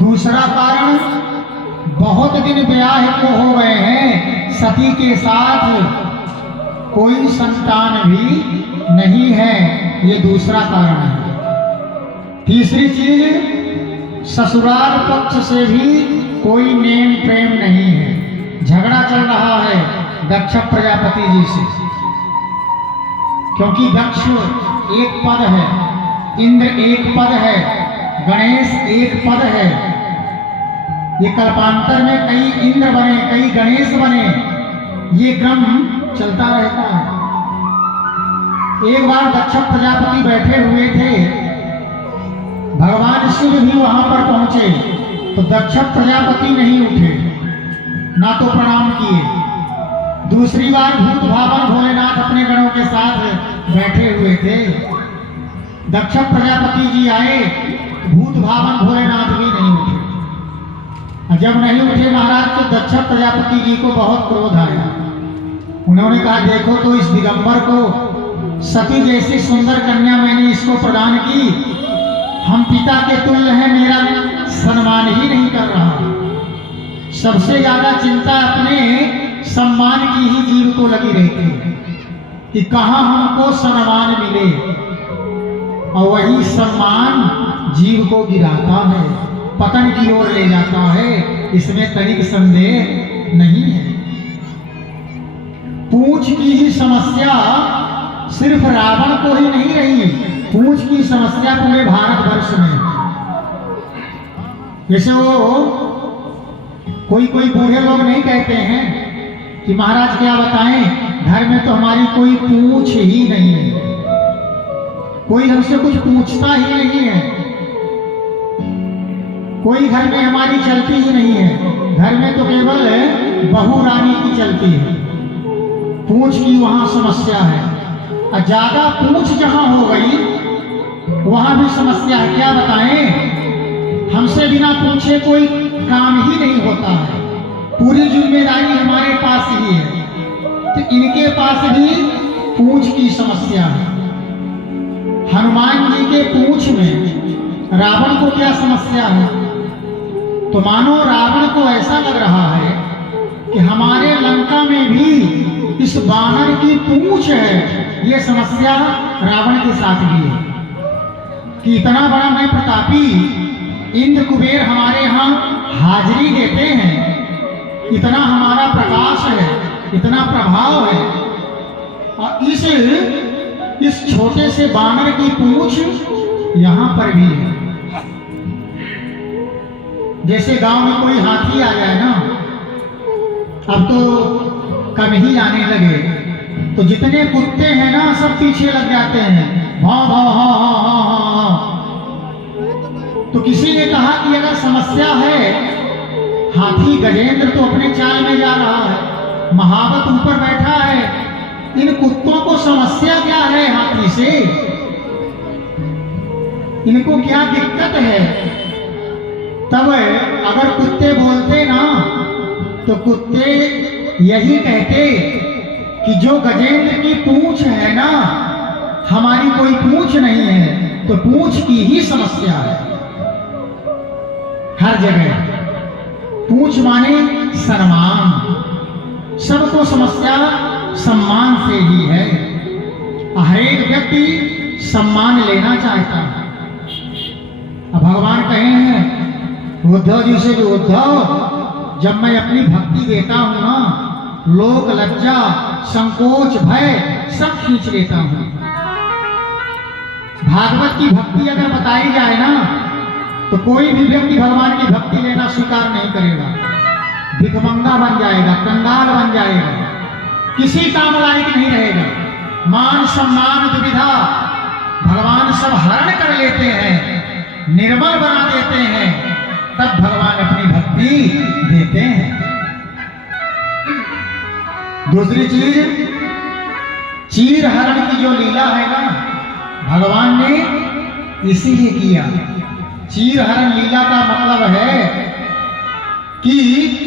दूसरा कारण, बहुत दिन ब्याह को हो गए हैं, सती के साथ कोई संतान भी नहीं है, ये दूसरा कारण है। तीसरी चीज, ससुराल पक्ष से भी कोई नेम प्रेम नहीं है, झगड़ा चल रहा है दक्ष प्रजापति जी से, क्योंकि दक्ष एक पद है, इंद्र एक पद है, गणेश एक पद है। ये कल्पांतर में कई इंद्र बने, कई गणेश बने, ये क्रम चलता रहता है। एक बार दक्ष प्रजापति बैठे हुए थे, भगवान शिव भी वहां पर पहुंचे, तो दक्ष प्रजापति नहीं उठे, ना तो प्रणाम किए। दूसरी बार भूत भावन भोलेनाथ अपने गणों के साथ बैठे हुए थे, दक्ष प्रजापति जी आए, भूत भावन भोलेनाथ भी नहीं उठे। जब नहीं उठे महाराज, तो दक्ष प्रजापति जी को बहुत क्रोध आया। उन्होंने कहा, देखो तो इस दिगंबर को, सती जैसी सुंदर कन्या मैंने इसको प्रदान की, हम पिता के तुल्य हैं, मेरा सम्मान ही नहीं कर रहा। सबसे ज्यादा चिंता अपने सम्मान की ही जीव को लगी रहती है कि कहां हमको सम्मान मिले, और वही सम्मान जीव को गिराता है, पतन की ओर ले जाता है, इसमें तनिक संदेह नहीं है। पूंछ की ही समस्या सिर्फ रावण को ही नहीं रही, पूंछ की समस्या पूरे भारतवर्ष में। जैसे वो कोई बूढ़े लोग नहीं कहते हैं कि महाराज क्या बताएं, घर में तो हमारी कोई पूंछ ही नहीं है, कोई हमसे कुछ पूछता ही नहीं है, कोई घर में हमारी चलती ही नहीं है, घर में तो केवल बहू रानी की चलती है। पूंछ की वहां समस्या है, और ज्यादा पूंछ जहां हो गई वहां भी समस्या है। क्या बताएं, हमसे बिना पूछे कोई काम ही नहीं होता है, पूरी जिम्मेदारी हमारे पास ही है, तो इनके पास भी पूंछ की समस्या है। हनुमान जी के पूंछ में रावण को क्या समस्या है, तो मानो रावण को ऐसा लग रहा है कि हमारे लंका में भी इस बानर की पूंछ है, ये समस्या रावण के साथ भी है कि इतना बड़ा मैं प्रतापी इंद्र कुबेर हमारे यहाँ हाजिरी देते हैं, इतना हमारा प्रकाश है, इतना प्रभाव है, और इस छोटे से बानर की पूंछ यहाँ पर भी है। जैसे गांव में कोई हाथी आ जाए ना, अब तो कम ही आने लगे, तो जितने कुत्ते हैं ना सब पीछे लग जाते हैं, भाव भाव हा हा हा हा हा। तो किसी ने कहा कि अगर समस्या है, हाथी गजेंद्र तो अपने चाल में जा रहा है, महावत ऊपर बैठा है, इन कुत्तों को समस्या क्या है हाथी से, इनको क्या दिक्कत है। तब अगर कुत्ते बोलते ना, तो कुत्ते यही कहते कि जो गजेंद्र की पूंछ है ना, हमारी कोई पूंछ नहीं है, तो पूंछ की ही समस्या है हर जगह। पूंछ माने सम्मान, सबको समस्या सम्मान से ही है। हर एक व्यक्ति सम्मान लेना चाहता है। अब भगवान कहे हैं उद्धव जी से, उद्धव जब मैं अपनी भक्ति देता हूं ना, लोक लज्जा संकोच भय सब खींच लेता हूं। भागवत की भक्ति अगर बताई जाए ना, तो कोई भी व्यक्ति भगवान की भक्ति लेना स्वीकार नहीं करेगा, भिखमंगा बन जाएगा, कंगाल बन जाएगा, किसी काम लायक नहीं रहेगा। मान सम्मान दुविधा भगवान सब हरण कर लेते हैं, निर्मल बना देते हैं, तब भगवान अपनी भक्ति देते हैं। दूसरी चीज, चीर हरण की जो लीला है ना, भगवान ने इसीलिए किया। चीर हरण लीला का मतलब है कि